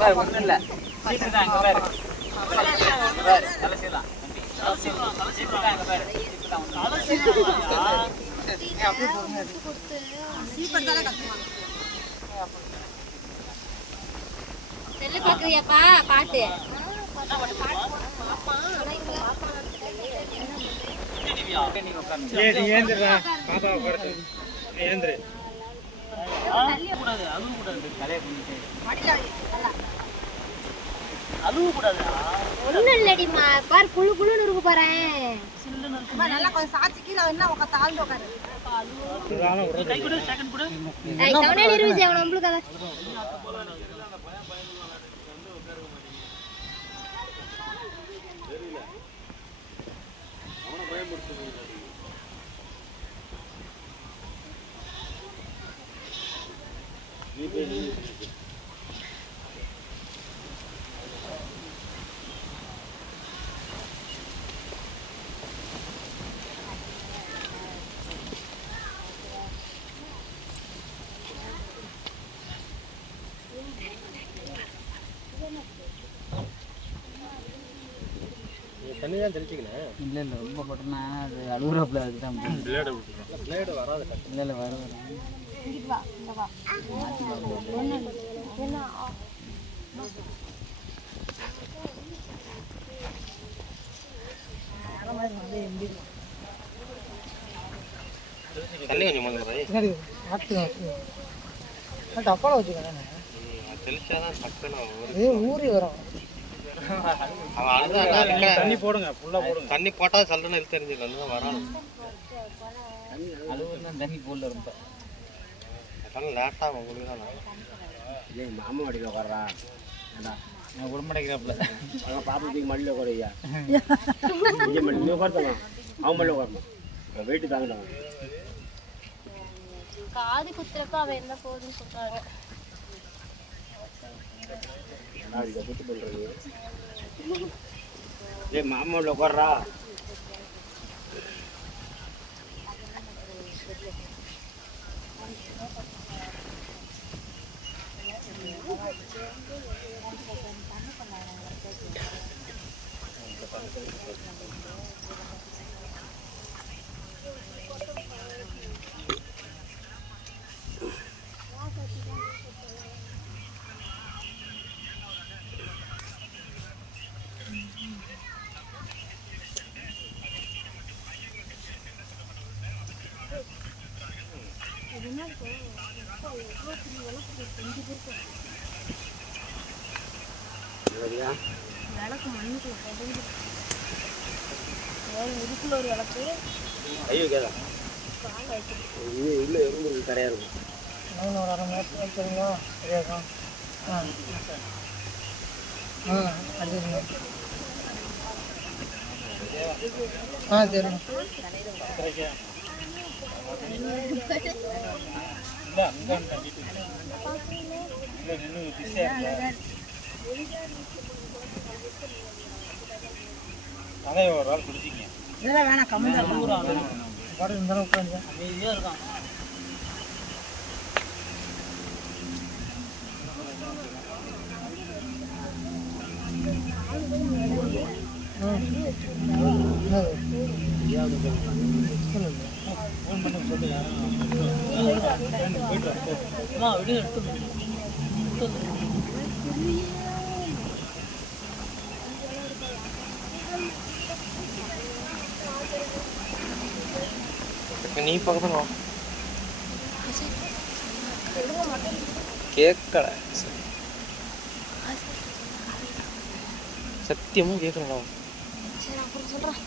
பாரு ஒண்ணும் இல்ல சீட்டு தான் இங்க பாரு பாரு கலசிடலாம் சீட்டு தான் இங்க பாரு சீட்டு தான் கலசிடலாம் அப்படியே போங்க சீட்டு தான கத்துவாங்க செல்ல பாக்குறியாப்பா பாட்டு ஏந்திரா பாப்பா உட்கார்ந்து ஏந்திரு கூடாது அழுவ கூடாது தலையை குனிட்டு அழுவ கூடாது ஒண்ணும் இல்லடிமா பார் குளு குளுன்னு இருக்கு பாறேன் நல்லா கொஞ்சம் சாச்சி கீழ என்ன உட்கார் தாழ்ந்து உட்காரு கை கொடு செகண்ட் கொடு ஏய் சவனே நிறுவி அவன உங்களுக்கு அத தண்ணி தான் தெளிச்சிக்கணும். இல்லை இல்லை ரொம்ப போட்டோம்னா அது அழுகுறாப்புல அதுதான் பிளேடு வராது. இல்லை இல்லை வரும் தண்ணி கொஞ்சம் முதல்ல டப்பால வச்சுக்கணும் தெளிச்சாதான் டக்குன்னு இது ஊறி வரும் தண்ணி போடுங்க ஃபுல்லா போடுங்க தண்ணி போட்டா சல்லுன்னு இழுத்து தெரிஞ்சுக்கலாம் வராது அழுகுறது தண்ணி போடல ரொம்ப அதனால லேட்டாக உங்களுக்கு தான் இல்லை மாமா வண்டியில் உட்காரா ஏண்டா நான் உடம்படைக்கிறாப்புல அவங்க பாப்பத்துக்கு மடியில் உட்காரையா இங்கே மடி நீ உட்காரத்தமா அவன் மடியில் உட்காரணும் வெயிட்டு தாங்கணும் காது குத்துறப்ப அவ என்ன போகுதுன்னு சொல்றாங்க இதை கூட்டு பண்ணுறது ஏ மாமாவில் உட்கார்றா விளக்கு மண்ணுக்குள்ள இதுக்குள்ள ஒரு விளக்கு ஐயோ கேதா இல்லை இருந்து கரையாக இருக்கும் இன்னும் ஒரு அரை மணி நேரத்தில் வச்சுருங்களா சரியாக்கும் அடிக்கணும் சரிண்ணா ஒரு ஆள் குடிச்சிங்க இதெல்லாம் வேணாம் கம்மி தான் பாட்டு இருந்தாலும் உட்காந்து அமைதியாக இருக்கான் ஃபோன் பண்ணி சொல்லு யாரும் போயிட்டு அம்மா வீடியோ எடுத்து நீ பக்கத்துல கேட்கல சத்தியமா கேட்கலாம் சரி அப்புறம் சொல்றேன்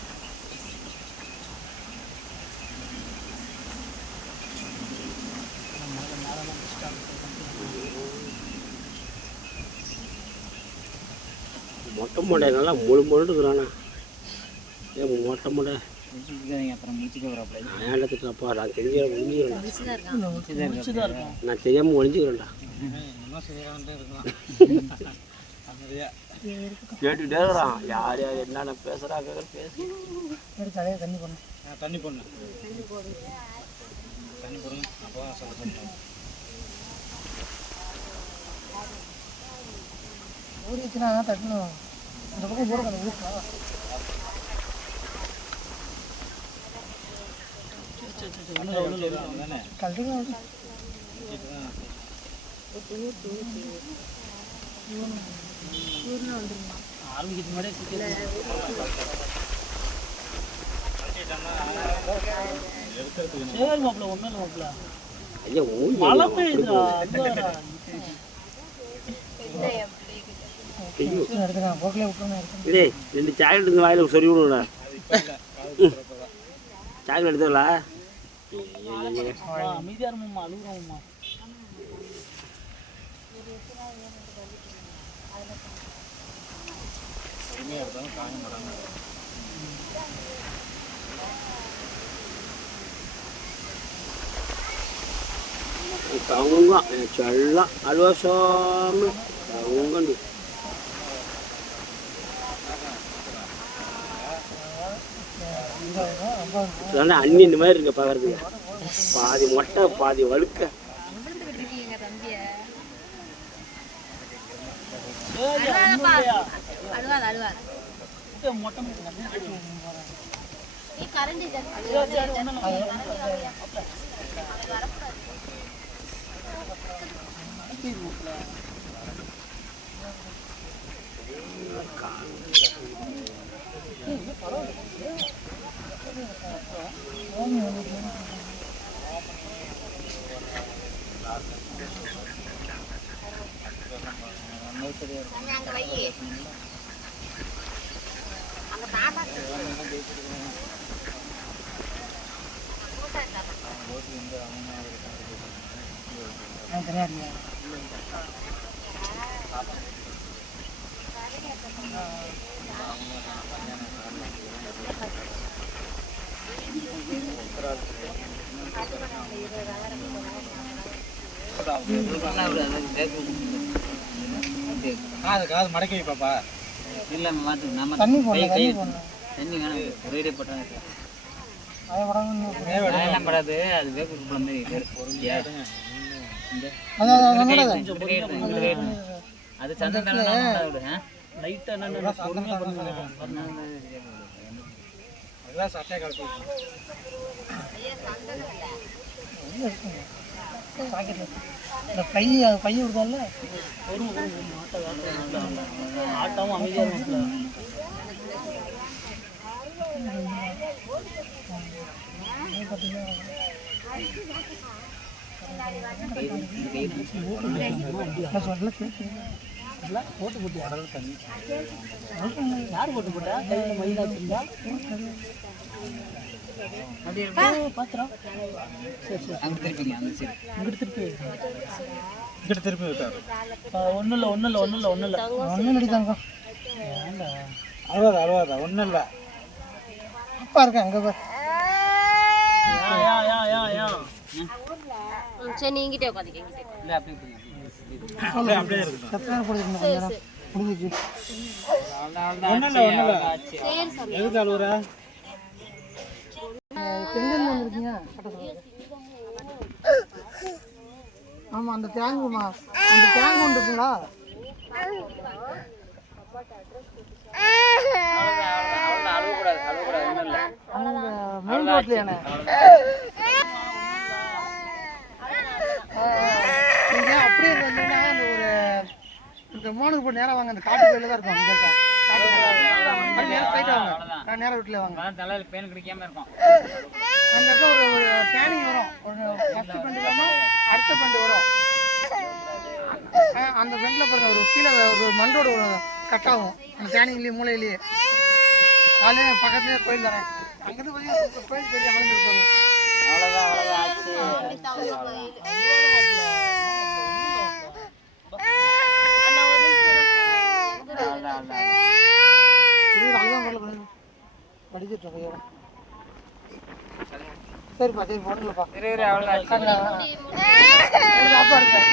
மொட்டை மொட்டை நல்லா முழு முழுக்கிறானா ஏன் மொட்டை மொட்டை அப்புறம் முடிச்சுக்க வரப்பா நான் ஏன்டா திட்டப்பா நான் தெரிஞ்ச ஒழிஞ்சுக்கிறேன்டா இருக்கும் நான் தெரியாமல் ஒழிஞ்சுக்கிறேன்டா கேட்டுக்கிட்டே இருக்கிறான் யார் யார் என்னென்ன பேசுகிறாங்க பேசி தலையை தண்ணி போடணும் தண்ணி போடணும் தண்ணி போடுங்க அப்போ தான் சொல்ல ஊறிச்சுன்னா தட்டணும். அந்த பக்கம் போட அந்த ஊருக்கா கழுதுங்க ஐயா மழை பெய்யுதுடா எடுத்துக்கலாம் போக்கிலே விட்டுருங்க எடுத்துக்கலாம். டேய் 2 சாக்லேட் இந்த வாயில சொறி விடுடா. சாக்லேட் எடுத்துடல. அமைதியா இருமா அழுகுறோம்மா. Tahu enggak? Jalak, halo sama. Tahu kan tu. Karena anni இந்த மாதிரி இருக்க பாக்குறதுக்கு. பாதி மொட்டை பாதி வழுக்க. காது மடக்கி வை பாப்பா. இல்ல மாத்து நம்ம தண்ணி போடணும் தண்ணி வேணும் ஒரே போட்டாங்க அதை வடங்க அதெல்லாம் படாது அது வேப்பூர் குளம் மாதிரி அது சந்தன லைட்டா அதெல்லாம் சட்டையை கலப்பி இந்த பைய விடுதால ஆட்டமும் அமைதியா இருக்கும் போட்டு போட்டு அடல் தண்ணி யார் போட்டு போட்டா கையில மயிலா இருந்தா பாத்திரம் அங்க திருப்பிங்க அந்த சைடு இங்கிட்டு திருப்பி விட்டாரு. ஒன்றும் நடித்தாங்க அழுவாதா ஒன்றும் இல்லை. அப்பா இருக்கேன் அங்கே போய் சரி நீங்கிட்டே உட்காந்துக்க இல்ல அப்படியே அப்படியே இருக்கட்டும். சத்திரம் கொடுத்துருந்தேன் முடிஞ்சிச்சு. ஒன்றும் இல்லை எதுக்கு அழுவுற? எங்கேருந்து வந்துருக்கீங்க? ஆமாம் அந்த டேங்குமா அந்த டேங்க் ஒன்று இருக்குங்களா? மெயின் ரோட்லையானே நீங்கள் அப்படியே இருந்தீங்கன்னா அந்த ஒரு இந்த மோனுக்கு போய் நேராக வாங்க. அந்த காட்டு கோயிலில் தான் இருக்கும். இங்கே இருக்கா நேராக போயிட்டு வாங்க. நான் நேராக வீட்டில் வாங்க. தலையில பேன் கிடைக்காம இருக்கும். அந்த இடத்துல ஒரு டேனிங் வரும். ஒரு ஃபஸ்ட்டு பெண்டு இல்லாமல் அடுத்த பெண்டு வரும். அந்த பெண்டில் பாருங்க ஒரு கீழே ஒரு மண்டோட ஒரு கட் ஆகும். அந்த டேனிங்லேயே மூலையிலேயே காலையில பக்கத்துலேயே கோயில் தானே. அங்கேருந்து பார்த்தீங்கன்னா கோயில் பெரிய ஆளுங்க இருப்பாங்க. அவ்வளோதான் ஆச்சு. படிச்சுட்டு சரிப்பா சரி போடலப்பா அப்பா இருக்கேன்.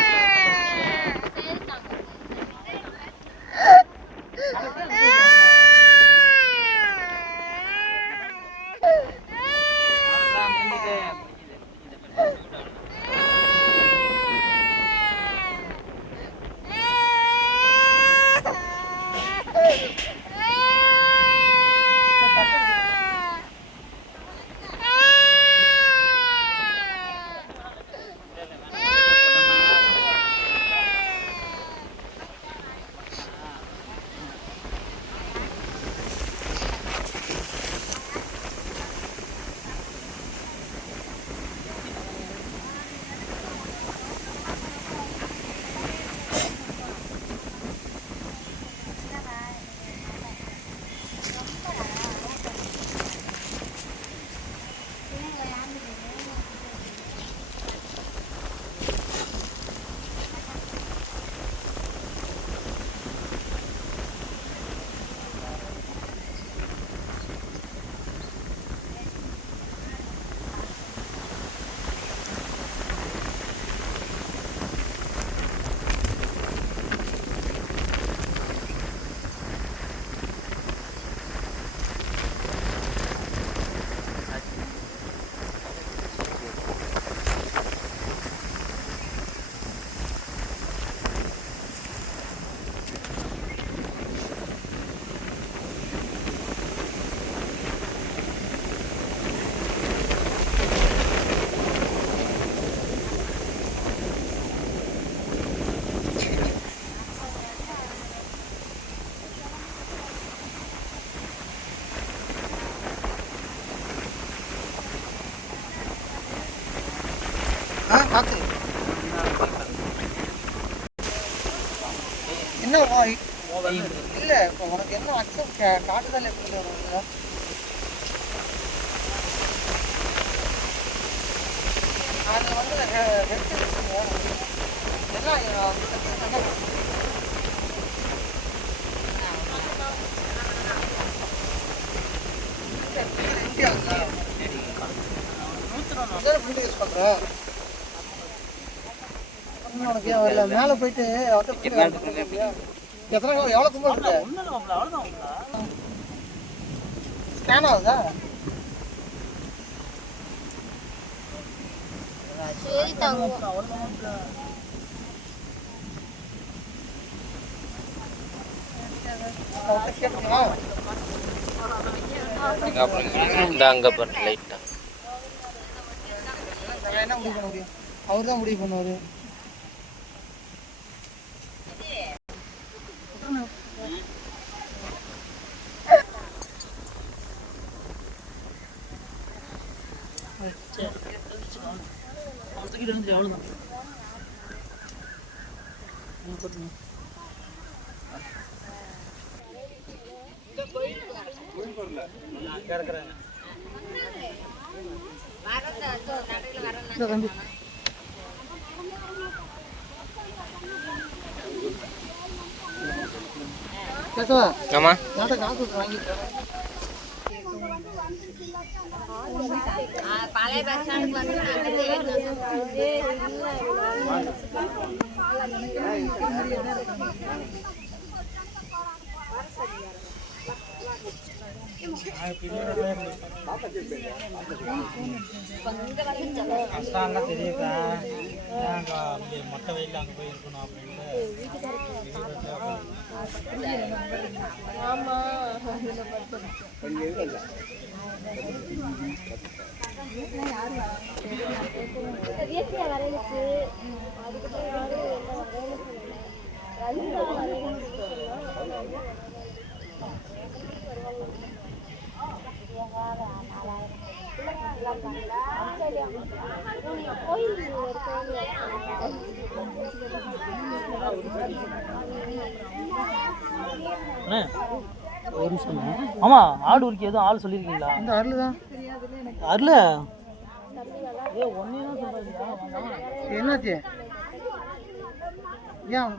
இன்னும் இல்லை இப்போ உனக்கு என்ன அச்சம் காட்டுதல் எப்படி உனக்கு அதில் வந்து ஹெல்த் இருக்குங்க எல்லாம் யூஸ் பண்ணுறேன் உனக்கு வரல மேலே போயிட்டு எத்தனை எவ்வளோ கும்பல் இருக்கு ஸ்கேன் ஆகுதா சரி தங்கம் கேட்டுங்களா அங்கே பாரு லைட்டாக என்ன முடிவு பண்ண முடியும் அவர் தான் முடிவு பண்ணுவார் தம்பி கேட்கவா ஆமா நாட்டை காசு வாங்கிட்டு பழைய பஸ் ஸ்டாண்டுக்கு வந்து கஷ்டம் தெரியுதா அங்கே மொட்டை வெயில் அங்கே போய் இருக்கணும் அப்படின்ட்டு ஒரு நிமிஷம் ஆமா ஆடு உரிக்க எதுவும் ஆள் சொல்லியிருக்கீங்களா இந்த அருள் தான் அருள் என்னாச்சு ஏன்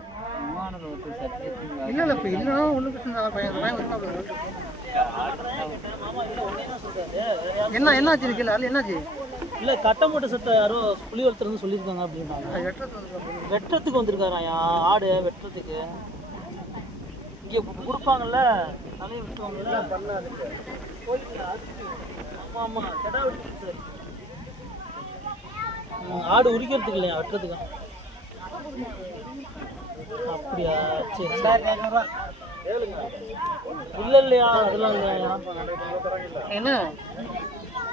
இல்லை இல்லை இப்போ இல்லைனா ஒன்றும் பிரச்சனை இல்லை பையன் என்னாச்சு இருக்கு இல்லை என்னாச்சு இல்லை கட்டமோட்ட சட்டை யாரோ புளி வளர்த்துறது சொல்லியிருக்காங்க அப்படின்னாங்க வெட்டுறதுக்கு வந்திருக்காராயா ஆடு வெட்டுறதுக்கு இங்கே கொடுப்பாங்கல்ல தலையை விட்டுவாங்கல்ல ஆமாம் ஆமாம் கடா வெட்டு ஆடு உரிக்கிறதுக்கு இல்லையா வெட்டுறதுக்கு அப்படியா சரி இல்லை இல்லையா அதெல்லாம் இல்லையா என்ன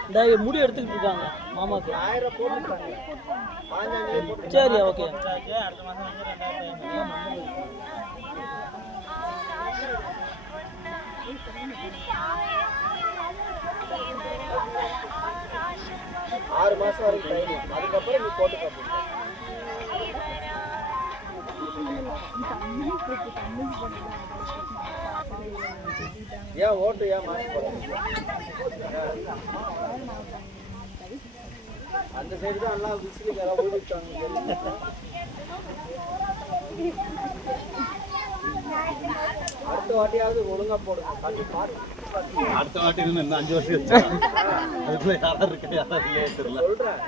இந்த முடி எடுத்துக்கிட்டு இருக்காங்க மாமாக்கு சரியா ஓகே அடுத்த மாதம் வந்து 6 மாசம் வரைக்கும் டைம் அதுக்கப்புறம் நீ போட்டு பார்ப்பீங்க ஏன் ஓட்டு ஏன் மாற்றி போடுறீங்க அந்த சைடு தான் எல்லாம் விசிலுக்கு யாராவது ஊதிட்டாங்க அடுத்த வாட்டியாவது ஒழுங்கா போடுங்க அடுத்த வாட்டி இன்னும் 5 வருஷம் வச்சு அதுக்குள்ள யாரும் இருக்கா யாரும் இல்லையே தெரியல சொல்றேன்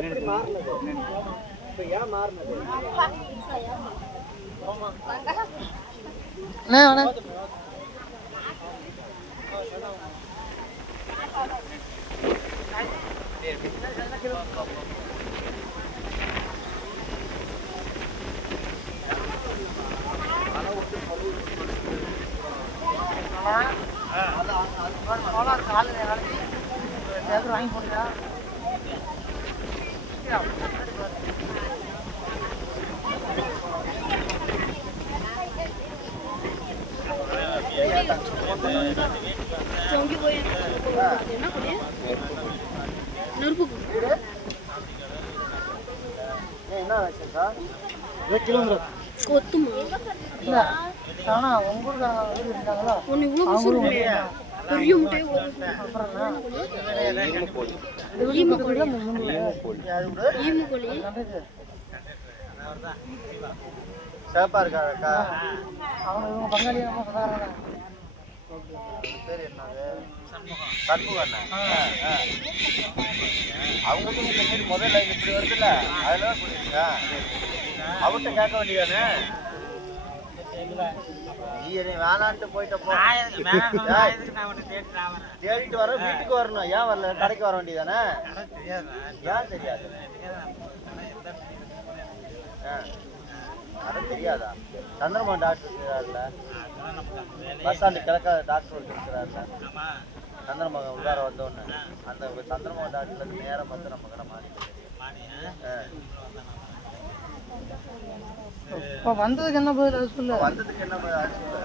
எப்படி மாறினது இப்ப ஏன் மாறினது வாங்கி போடுறா தொங்கி போய் என்ன பண்ணி நெருப்பு என்ன ஆச்சு சார்? கொத்துமா இல்லை ஆனால் உங்க ஊருக்காரங்க வந்து இருந்தாங்களா? ஒன்று இவ்வளோ பெரிய முட்டை ஈமு கோழி சேப்பா இருக்காக்கா அவங்க இவங்க பங்காளி நம்ம சொன்னாங்க. பேர் என்னது? சண்முகண்ணா. அவங்களுக்கு இந்த சைடு முதல்ல இப்படி வருதுல்ல அதெல்லாம் கொடுங்க. அவர்கிட்ட கேட்க வேண்டியதானே? நீ வேணான்ட்டு போயிட்ட போ. தேடிட்டு வர வீட்டுக்கு வரணும். ஏன் வரல? கடைக்கு வர வேண்டியதானே? ஏன் தெரியாது? அது தெரியாதா? சந்திரமோகன் டாக்டர் இருக்கிறார்ல, பஸ் ஸ்டாண்டு கிழக்க டாக்டர் இருக்கிறார்ல, சந்திரமோகன் உள்ளார வந்தோன்னு அந்த சந்திரமோகன் டாக்டர்லேருந்து நேரம் வந்து நம்ம கடை மாறி இப்போ வந்ததுக்கு என்ன பதில் அது சொல்லு. வந்ததுக்கு என்ன பதில் அது சொல்லு.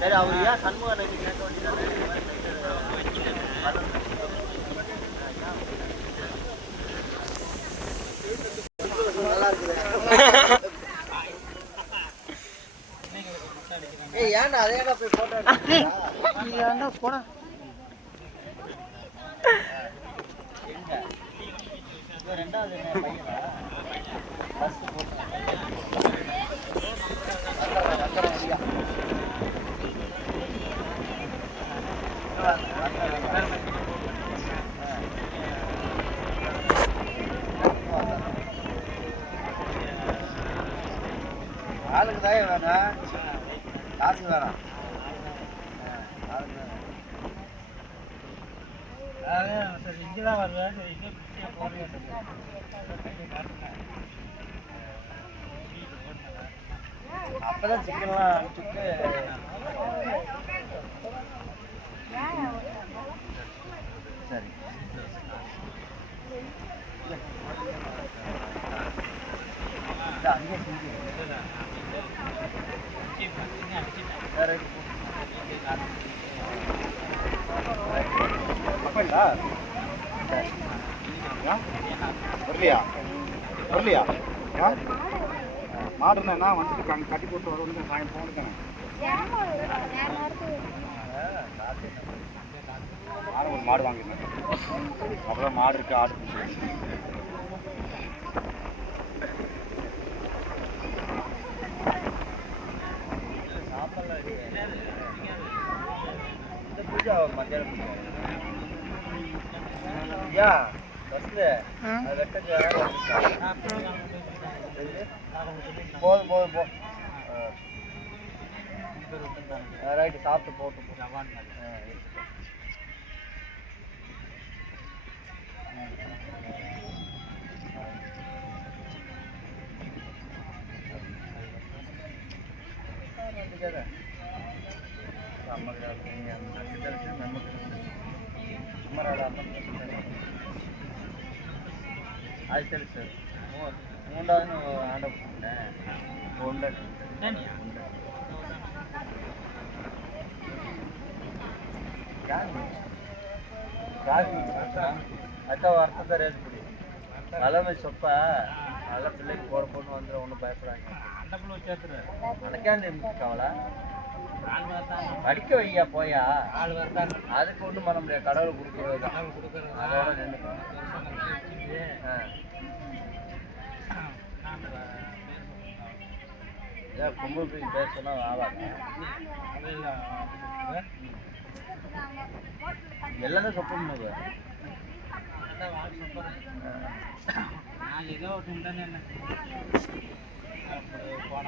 சரி அவர் ஏன் சண்முகன் கேட்க வேண்டியதானே? நல்லா இருக்குது. ஏய் ஏன்டா அதே போய் போட்டோ எடுத்தா போனா எங்க இது ரெண்டாவது பையனா பஸ் போட்டா ஆளுக்கு தான் வேணாம், காசு வேணாம். இங்கேதான் வருவேன். அப்பதான் சிக்கன்லாம் அனுப்பிச்சுட்டு சரி அங்கேயே செஞ்சு வரலையா வரலையா மாடுனா வந்துட்டு கட்டி போட்டு வரணும். சாயம் போனுக்கானே ஒரு மாடு வாங்கிருந்தேன். அவ்வளோ மாடு இருக்கு. ஆடு சாப்பாடுலாம் இந்த பூஜா மத்தியானம் யா பஸ்ல அது வெட்டக்கு போதும் போதும் போ. ரைட்டு சாப்பிட்டு போட்டு அது சரி சார். மூன்றாவது ஆண்டை போட்டேன் ஒன்று அக்கா அர்த்தத்தை ரேட் பிடி நிலைமை சொப்ப நல்ல பிள்ளைக்கு போகிற பொண்ணு வந்துடும். ஒன்றும் பயப்படாங்க. அடைக்காந்து கவலை படிக்க வையா போயா அதுக்கு ஒன்றும் பண்ண முடியாது. கடவுள் கொடுக்குறது அதோட நின்றுக்கணும். கும்பல் போய் பேச சொன்னால் ஆகாது. எல்லாமே சொப்ப முடியாது. ஏதோ ஒன்று உண்டனே போன